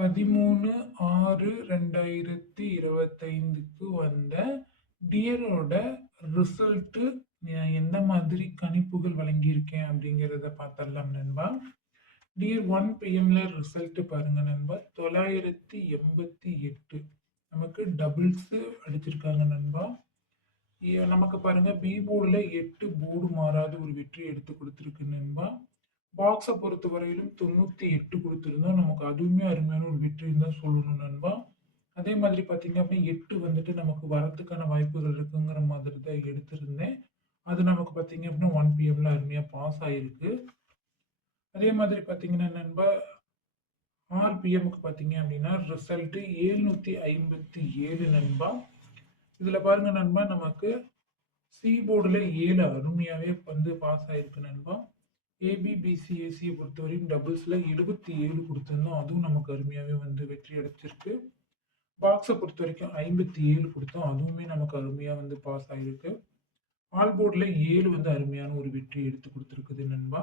13/6/2025க்கு வந்த டியரோட ரிசல்ட்டு எந்த மாதிரி கணிப்புகள் வழங்கியிருக்கேன் அப்படிங்கிறத பார்த்தரலாம் நண்பா. டியர் 1 பிஎம்ல ரிசல்ட் பாருங்க நண்பா. 988 நமக்கு டபுள்ஸ் அடிச்சிருக்காங்க நண்பா. நமக்கு பாருங்க பி போர்டுல 8 போர்டு மாறாத ஒரு வெற்றி எடுத்து கொடுத்துருக்கு நண்பா. பாக்ஸை பொறுத்த வரையிலும் 98 கொடுத்துருந்தோம். நமக்கு அதுவுமே அருமையான ஒரு வெற்றின்னு தான் சொல்லணும் நண்பா. அதே மாதிரி பார்த்தீங்க அப்படின்னா 8 வந்துட்டு நமக்கு வரத்துக்கான வாய்ப்புகள் இருக்குங்கிற மாதிரி தான் எடுத்திருந்தேன். அது நமக்கு பார்த்தீங்க அப்படின்னா 1 பிஎம்ல அருமையா பாஸ் ஆயிருக்கு. அதே மாதிரி பார்த்தீங்கன்னா நண்பா 6 பிஎம்க்கு பார்த்தீங்க அப்படின்னா ரிசல்ட் 757 நண்பா. இதுல பாருங்க நண்பா நமக்கு சி போர்டுல 7 அருமையாவே வந்து பாஸ் ஆயிருக்கு நண்பா. ஏபிபிசிஏசியை பொறுத்தவரையும் டபுள்ஸ்ல 77 கொடுத்திருந்தோம். அதுவும் நமக்கு அருமையாவே வந்து வெற்றி அடைச்சிருக்கு. பாக்ஸை பொறுத்த வரைக்கும் 57 கொடுத்தோம். அதுவுமே நமக்கு அருமையா வந்து பாஸ் ஆயிருக்கு. ஆல் போர்டுல 7 வந்து அருமையான ஒரு வெற்றி எடுத்து கொடுத்துருக்குது நண்பா.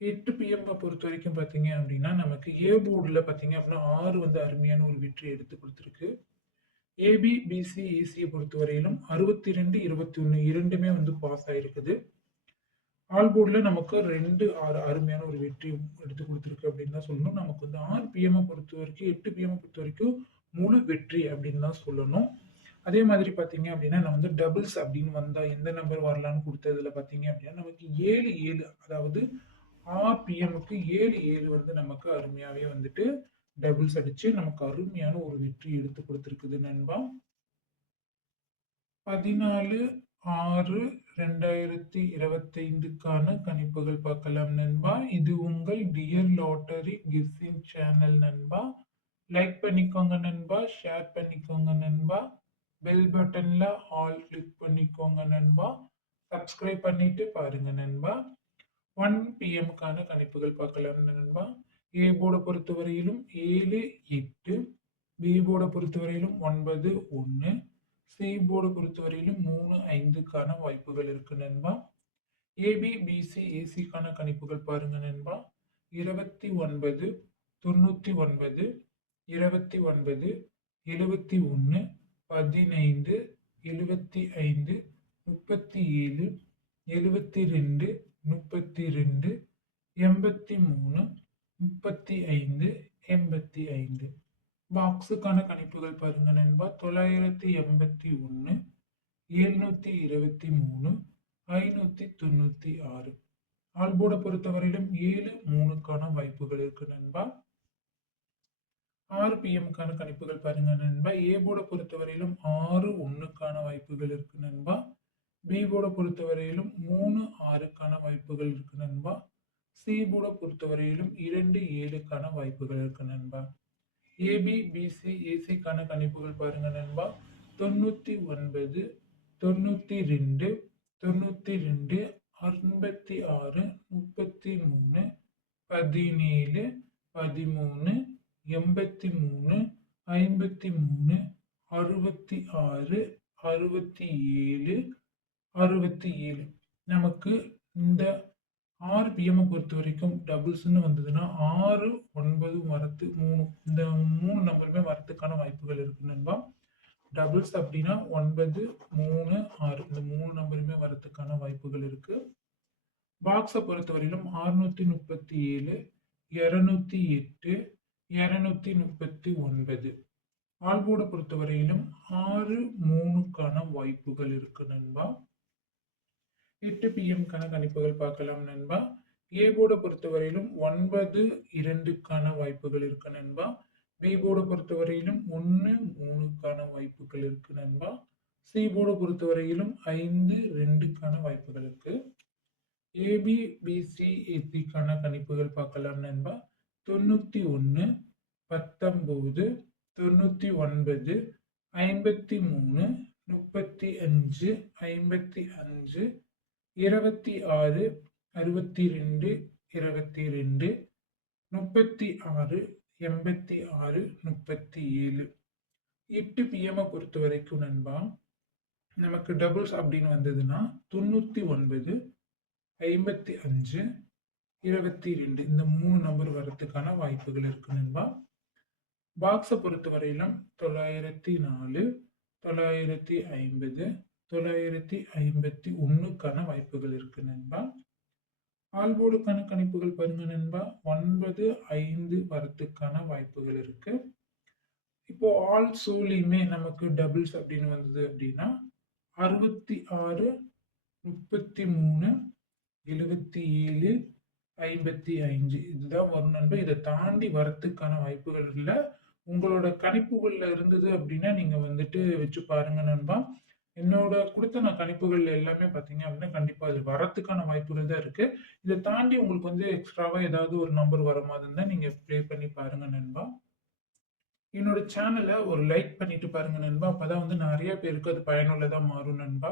8 பிஎம் பொறுத்த வரைக்கும் பார்த்தீங்க அப்படின்னா நமக்கு ஏ போர்டுல பார்த்தீங்க அப்படின்னா 6 வந்து அருமையான ஒரு வெற்றி எடுத்து கொடுத்துருக்கு. ஏபி பிசி ஏசியை பொறுத்தவரையிலும் 62 21 இரண்டுமே வந்து பாஸ் ஆயிருக்குது. ஆல் போர்டில் நமக்கு 2 அருமையான ஒரு வெற்றி எடுத்து கொடுத்துருக்கு அப்படின்னு தான் சொல்லணும். நமக்கு வந்து 6 பிஎம் பொறுத்த வரைக்கும் 8 பிஎம் பொறுத்த வரைக்கும் முழு வெற்றி அப்படின்னு தான் சொல்லணும். அதே மாதிரி பார்த்தீங்க அப்படின்னா நான் வந்து டபுள்ஸ் அப்படின்னு வந்தா எந்த நம்பர் வரலான்னு கொடுத்ததுல பார்த்தீங்க அப்படின்னா நமக்கு 7 அதாவது 6 பிஎம்க்கு 7 வந்து நமக்கு அருமையாவே வந்துட்டு டபுள்ஸ் அடிச்சு நமக்கு அருமையான ஒரு வெற்றி எடுத்து கொடுத்துருக்குது நண்பா. 14/6/2025க்கான கணிப்புகள் பார்க்கலாம் நண்பா. இது உங்கள் டியர் லாட்டரி கிஃப்டிங் சேனல் நண்பா. லைக் பண்ணிக்கோங்க நண்பா, ஷேர் பண்ணிக்கோங்க நண்பா, பெல் பட்டன்ல ஆல் கிளிக் பண்ணிக்கோங்க நண்பா, சப்ஸ்கிரைப் பண்ணிட்டு பாருங்க நண்பா. 1 பிஎம்க்கான கணிப்புகள் பார்க்கலாம் நண்பா. ஏ போர்டை பொறுத்தவரையிலும் 7 8, பி போர்டை பொறுத்தவரையிலும் 9 1, சி போர்டை பொறுத்தவரையிலும் 3 5க்கான வாய்ப்புகள் இருக்கு நண்பா. ஏபி பிசி ஏசிக்கான கணிப்புகள் பாருங்க நண்பா. 29 99 29 71 15 75 37 72 32 83 35 85. பாக்ஸுக்கான கணிப்புகள் பாருங்க நண்பா. 981 723 596. ஆல்போர்டை பொறுத்தவரையிலும் 7 3க்கான வாய்ப்புகள் இருக்கு நண்பா. 6 பிஎம்க்கான கணிப்புகள் பாருங்க நண்பா. ஏ போர்டை பொறுத்தவரையிலும் 6 1க்கான வாய்ப்புகள் இருக்கு நண்பா. பி போர்டை பொறுத்தவரையிலும் 3 6க்கான வாய்ப்புகள் இருக்கு நண்பா. சி போர்டை பொறுத்தவரையிலும் 2 7க்கான வாய்ப்புகள் இருக்கு நண்பா. ஏபி பிசி ஏசிக்கான கணிப்புகள் பாருங்க நண்பா. 99 92 92 56 33 17 13 83 53 66 67 67. நமக்கு இந்த 6 பிஎம் பொறுத்த வரைக்கும் டபுள்ஸ்ன்னு வந்ததுன்னா 6 9 வரத்து 3 இந்த 3 நம்பருமே வரத்துக்கான வாய்ப்புகள் இருக்கு நண்பா. டபுள்ஸ் அப்படின்னா 9 3 6 இந்த 3 நம்பருமே வரத்துக்கான வாய்ப்புகள் இருக்கு. பாக்ஸை பொறுத்தவரையிலும் 637 208 239. ஆல்போர்டை பொறுத்தவரையிலும் 6 3க்கான வாய்ப்புகள் இருக்கு நண்பா. 8 பிஎம்க்கான கணிப்புகள் பார்க்கலாம் நண்பா. ஏ போர்டை பொறுத்தவரையிலும் 9 2க்கான வாய்ப்புகள் இருக்கு நண்பா. பி போர்டை பொறுத்தவரையிலும் 1 3க்கான வாய்ப்புகள் இருக்கு நண்பா. சி போர்டை பொறுத்தவரையிலும் 5 2க்கான வாய்ப்புகள் இருக்கு. ஏபி பிசி ஏசிக்கான கணிப்புகள் பார்க்கலாம் நண்பா. 91 19 99 53 35 55 26 62 22 36 86 37. 8 பிஎம் பொறுத்த வரைக்கும் நண்பா நமக்கு டபுள்ஸ் அப்படின்னு வந்ததுன்னா 99 55 22 இந்த 3 நம்பர் வரதுக்கான வாய்ப்புகள் இருக்கு நண்பா. பாக்ஸ பொறுத்தவரையிலும் 904, 950, 951க்கான வாய்ப்புகள் இருக்கு நண்பா. ஆல்போர்டுக்கான கணிப்புகள் பாருங்க நண்பா. 9, 5 வரதுக்கான வாய்ப்புகள் இருக்கு. இப்போ ஆல் சோலியுமே நமக்கு டபுள்ஸ் அப்படின்னு வந்தது அப்படின்னா 66, 33, 77, 55 இதுதான் வரும் நண்பா. இதை தாண்டி வரத்துக்கான வாய்ப்புகள் இல்ல. உங்களோட கணிப்புகள்ல இருந்தது அப்படின்னா நீங்க வந்துட்டு வச்சு பாருங்க நண்பா. என்னோட குடுத்த நான் கணிப்புகள்ல எல்லாமே பார்த்தீங்க அப்படின்னா, கண்டிப்பா அது வரத்துக்கான வாய்ப்புகள் தான் இருக்கு. இத தாண்டி உங்களுக்கு வந்து எக்ஸ்ட்ராவா ஏதாவது ஒரு நம்பர் வர மாரி இருந்தா நீங்க ப்ளே பண்ணி பாருங்க நண்பா. என்னோட சேனல ஒரு லைக் பண்ணிட்டு பாருங்க நண்பா. அப்பதான் வந்து நெறைய பேருக்கு அது பயனுள்ளதா மாறும் நண்பா.